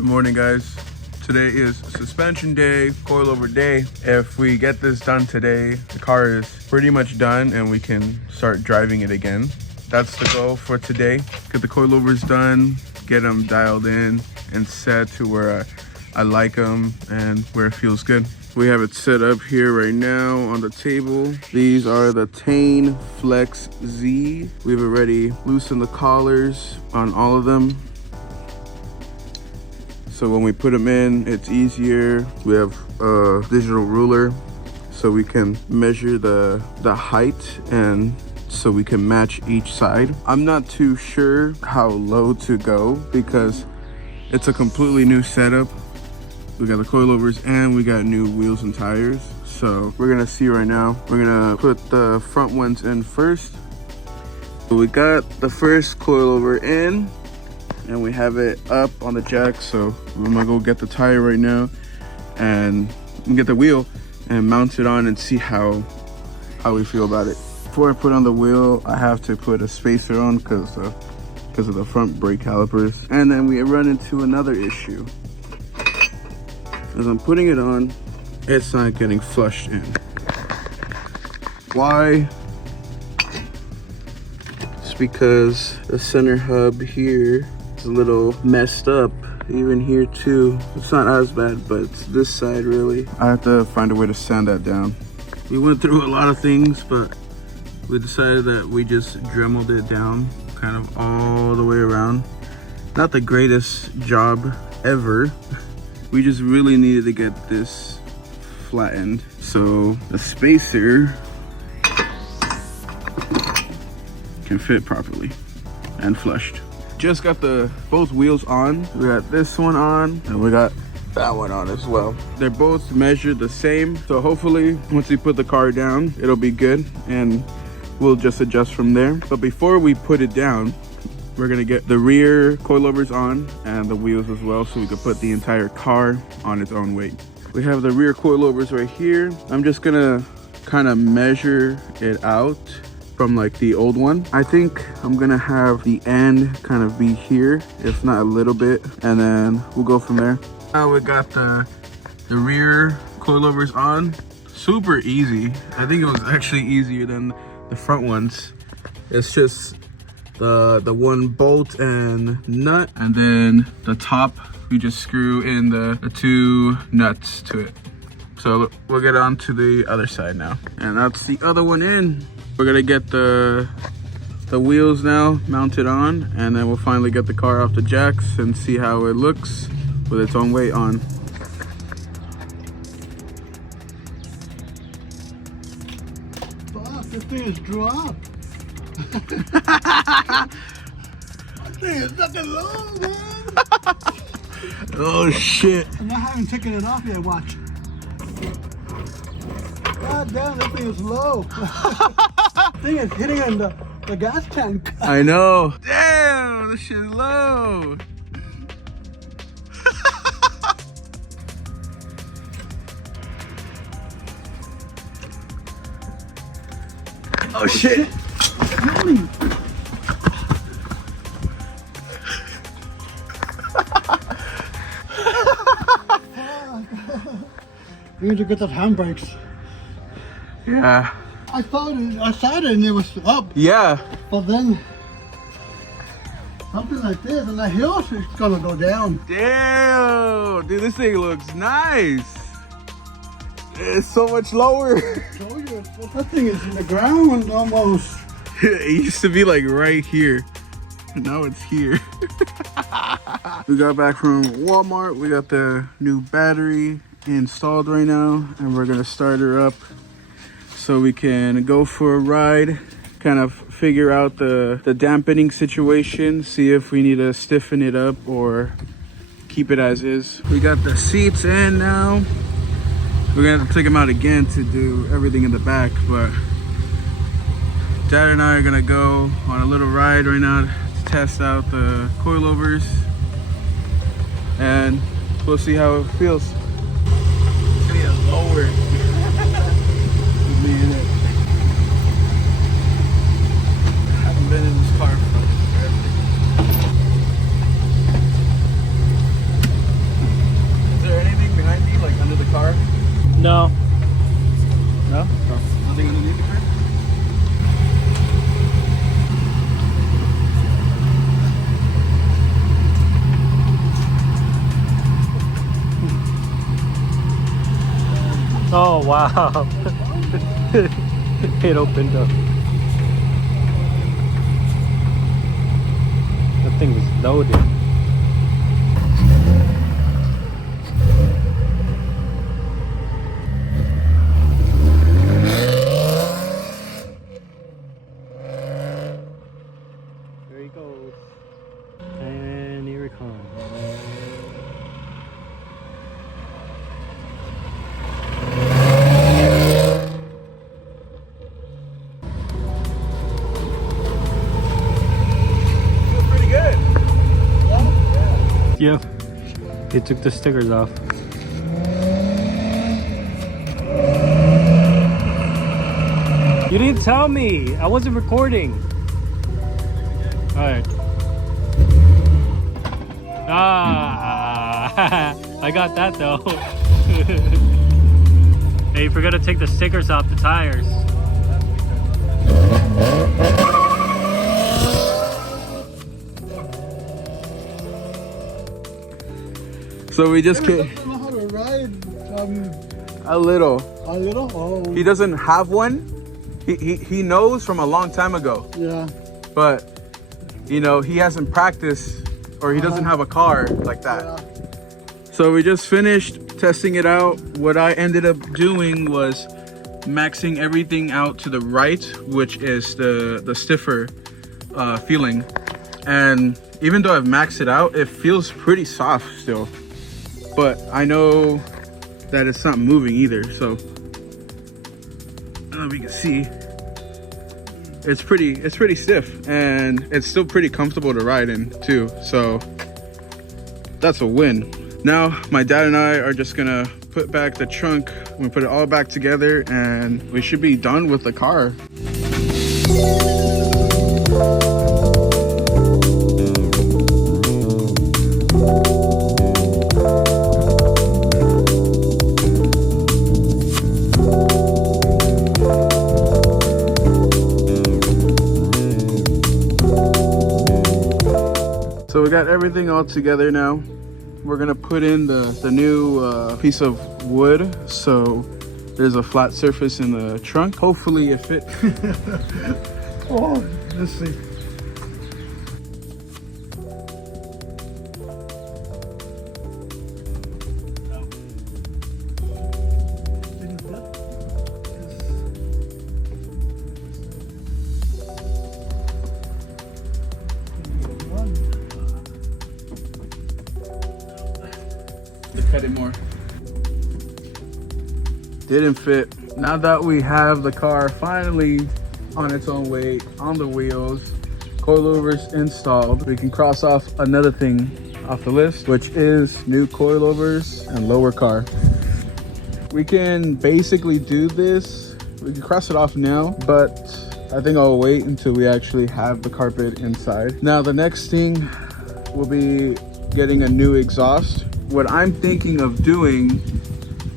Good morning, guys. Today is suspension day, coilover day. If we get this done today, the car is pretty much done and we can start driving it again. That's the goal for today. Get the coilovers done, get them dialed in and set to where I like them and where it feels good. We have it set up here right now on the table. These are the Tane Flex Z. We've already loosened the collars on all of them. So when we put them in, it's easier. We have a digital ruler so we can measure the height and so we can match each side. I'm not too sure how low to go because it's a completely new setup. We got the coilovers and we got new wheels and tires. So we're gonna see right now. We're gonna put the front ones in first. So we got the first coilover in and we have it up on the jack. So I'm gonna go get the tire right now and get the wheel and mount it on and see how we feel about it. Before I put on the wheel, I have to put a spacer on because of the front brake calipers. And then we run into another issue. As I'm putting it on, it's not getting flushed in. Why? It's because the center hub here is a little messed up. Even here too. It's not as bad, but it's this side really. I have to find a way to sand that down. We went through a lot of things, but we decided that we just dremeled it down kind of all the way around. Not the greatest job ever. We just really needed to get this flattened. So the spacer can fit properly and flushed. Just got both wheels on. We got this one on and we got that one on as well. They're both measured the same. So hopefully once we put the car down, it'll be good and we'll just adjust from there. But before we put it down, we're gonna get the rear coilovers on and the wheels as well so we can put the entire car on its own weight. We have the rear coilovers right here. I'm just gonna kind of measure it out from like the old one. I think I'm gonna have the end kind of be here, if not a little bit, and then we'll go from there. Now we got the rear coilovers on. Super easy. I think it was actually easier than the front ones. It's just the one bolt and nut, and then the top we just screw in the two nuts to it. So we'll get on to the other side now, and that's the other one in. We're gonna get the wheels now mounted on, and then we'll finally get the car off the jacks and see how it looks with its own weight on. Fuck, this thing is dropped. That thing is fucking low, man. Oh shit. And I haven't taken it off yet, watch. God damn, this thing is low. Thing is hitting in the gas tank. I know. Damn, this shit is low. Oh shit. We need to get those handbrakes. Yeah. I saw it and it was up. Yeah. But then something like this and the hill is gonna go down. Damn, dude, this thing looks nice. It's so much lower. That thing is in the ground almost. It used to be like right here. Now it's here. We got back from Walmart. We got the new battery installed right now, and we're gonna start her up so we can go for a ride, kind of figure out the dampening situation, see if we need to stiffen it up or keep it as is. We got the seats in now. We're gonna have to take them out again to do everything in the back, but Dad and I are gonna go on a little ride right now to test out the coilovers, and we'll see how it feels. It's gonna get lower. I haven't been in this car for forever. No. No? Nothing underneath the car? Oh wow. It opened up. That thing was loaded. There he goes. And here it comes. Feels pretty good. Yep. He took the stickers off. You didn't tell me. I wasn't recording. Alright. Ah, I got that though. Hey, you forgot to take the stickers off the tires. So we just I came don't know how to ride. a little. A little? Oh. He doesn't have one. He knows from a long time ago, Yeah. but you know, he hasn't practiced or he doesn't have a car like that. Yeah. So we just finished testing it out. What I ended up doing was maxing everything out to the right, which is the stiffer feeling. And even though I've maxed it out, it feels pretty soft still. But I know that it's not moving either, so we can see it's pretty stiff, and it's still pretty comfortable to ride in too. So that's a win. Now my dad and I are just gonna put back the trunk. We put it all back together and we should be done with the car. So we got everything all together now. We're gonna put in the new piece of wood, so there's a flat surface in the trunk. Hopefully it fits. Oh, let's see. Cut it more. Didn't fit. Now that we have the car finally on its own weight, on the wheels, coilovers installed, we can cross off another thing off the list, which is new coilovers and lower car. We can basically do this. We can cross it off now, but I think I'll wait until we actually have the carpet inside. Now the next thing will be getting a new exhaust. What I'm thinking of doing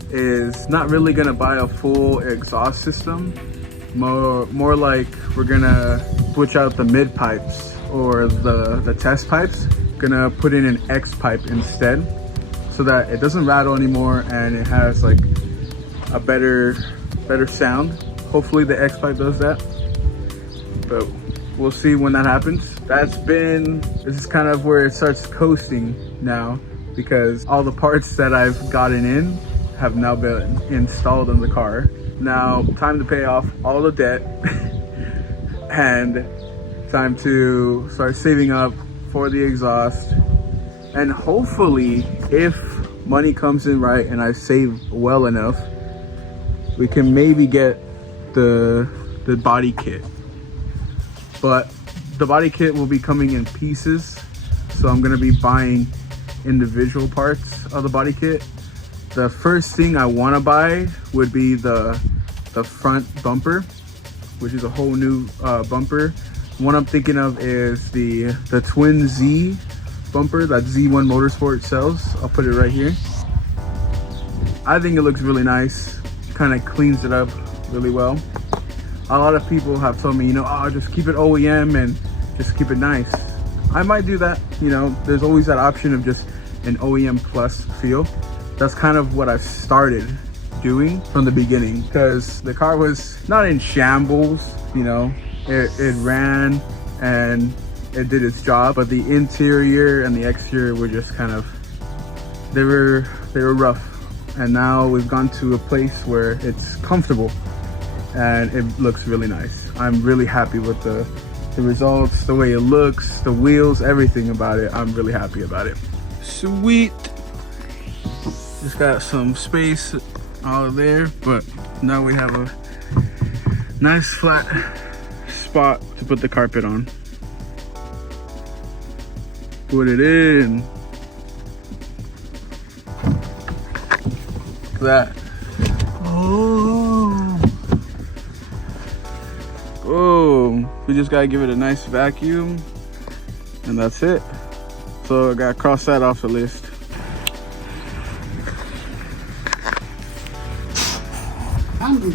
is not really gonna buy a full exhaust system. More like we're gonna switch out the mid pipes or the test pipes. Gonna put in an X pipe instead, so that it doesn't rattle anymore and it has like a better sound. Hopefully the X pipe does that, but we'll see when that happens. This is kind of where it starts coasting now, because all the parts that I've gotten in have now been installed in the car. Now, time to pay off all the debt and time to start saving up for the exhaust. And hopefully, if money comes in right and I save well enough, we can maybe get the body kit. But the body kit will be coming in pieces, so I'm gonna be buying individual parts of the body kit. The first thing I want to buy would be the front bumper, which is a whole new bumper. One I'm thinking of is the Twin Z bumper that Z1 Motorsport sells. I'll put it right here. I think it looks really nice. Kind of cleans it up really well. A lot of people have told me, you know, oh, just keep it OEM and just keep it nice. I might do that, you know. There's always that option of just an OEM plus feel. That's kind of what I've started doing from the beginning, because the car was not in shambles, you know. It ran and it did its job, but the interior and the exterior were just kind of, they were rough. And now we've gone to a place where it's comfortable and it looks really nice. I'm really happy with the results, the way it looks, the wheels, everything about it. I'm really happy about it. Sweet. Just got some space out there, but now we have a nice flat spot to put the carpet on. Put it in. That. Oh, we just gotta give it a nice vacuum and that's it. So I gotta cross that off the list. Hungry.